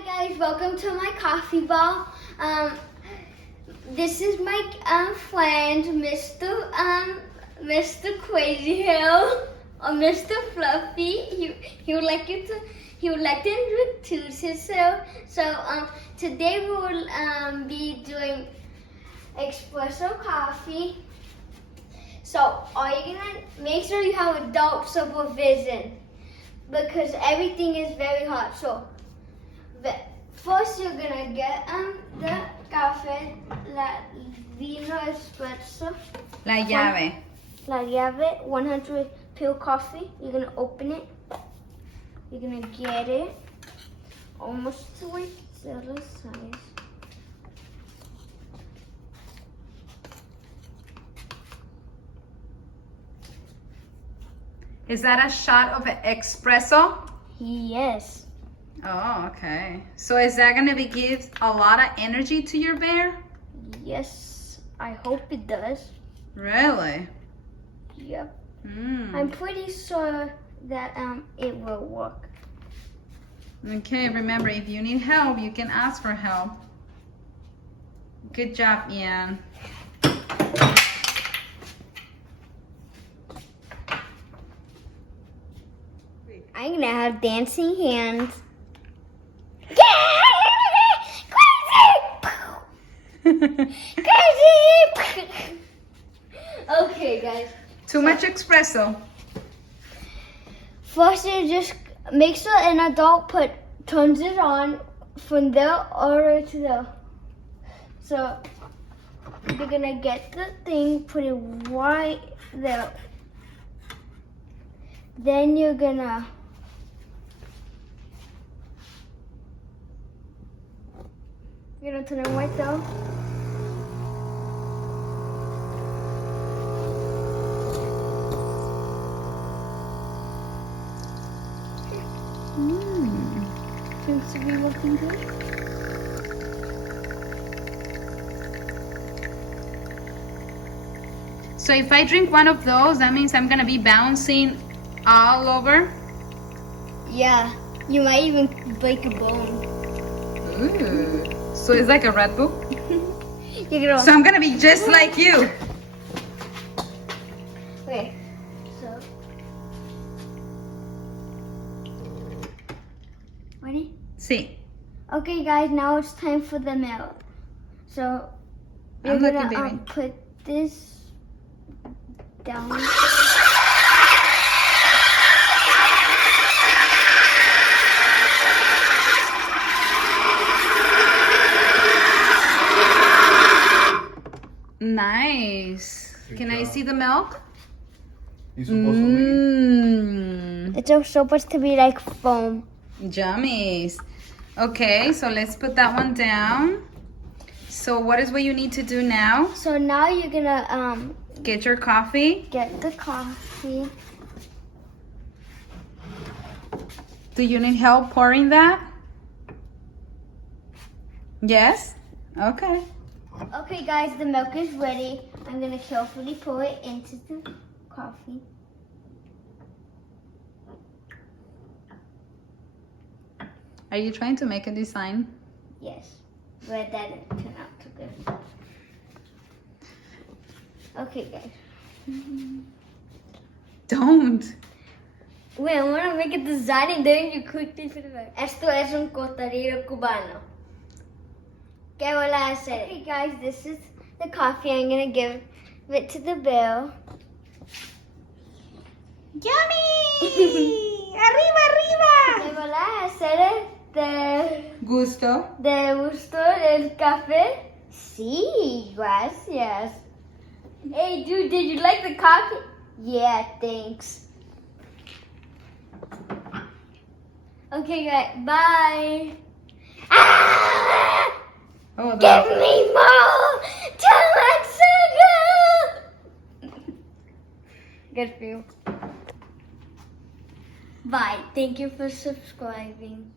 Hi guys, welcome to my coffee bar. This is my friend, Mr. Crazy Hill, or Mr. Fluffy. He would like to introduce himself. So today we will be doing espresso coffee. So are you gonna make sure you have adult supervision because everything is very hot. So first you're gonna get the Cafe La Llave Espresso. La Llave. La Llave 100 pill coffee. You're gonna open it. You're gonna get it almost to like zero size. Is that a shot of espresso? Yes. Oh, okay. So is that gonna give a lot of energy to your bear? Yes. I hope it does. Really? Yep. Mm. I'm pretty sure that it will work. Okay, remember, if you need help, you can ask for help. Good job, Ian. I'm gonna have dancing hands. Crazy! Okay, guys. Too much espresso. First, you just make sure an adult turns it on from there over to there. So you're gonna get the thing, put it right there. Then you're gonna turn it right there. Seems to be looking good. So if I drink one of those, that means I'm gonna be bouncing all over. Yeah, you might even break a bone. Ooh. So it's like a Red Bull? You're gonna So I'm gonna be just like you. wait. So ready? See. Okay, guys. Now it's time for the milk. So we're I'm looking, gonna baby. put this down. Nice. Can I see the milk? You're supposed to Mmm. It's supposed to be like foam. Yummies. Okay, so let's put that one down. So what is what you need to do now? So now you're gonna Get your coffee. get the coffee. Do you need help pouring that? Yes? Okay. Okay, guys, the milk is ready. I'm gonna carefully pour it into the coffee. Are you trying to make a design? Yes, but that didn't turn out too good. Okay, guys. Don't. Wait, I wanna make a design and then you quickly put it back. Esto es un Cortadito Cubano. ¿Qué voy a hacer? Okay, guys, this is the coffee. I'm gonna give it to the bear. Yummy! Arriba, arriba! ¿Qué voy a hacer Gusto. ¿Te gustó el café? Sí, gracias. Hey, dude, did you like the coffee? Yeah, thanks. Okay, guys, bye. Ah! Oh, Give me more! Too much sugar! Good for you. Bye. Thank you for subscribing.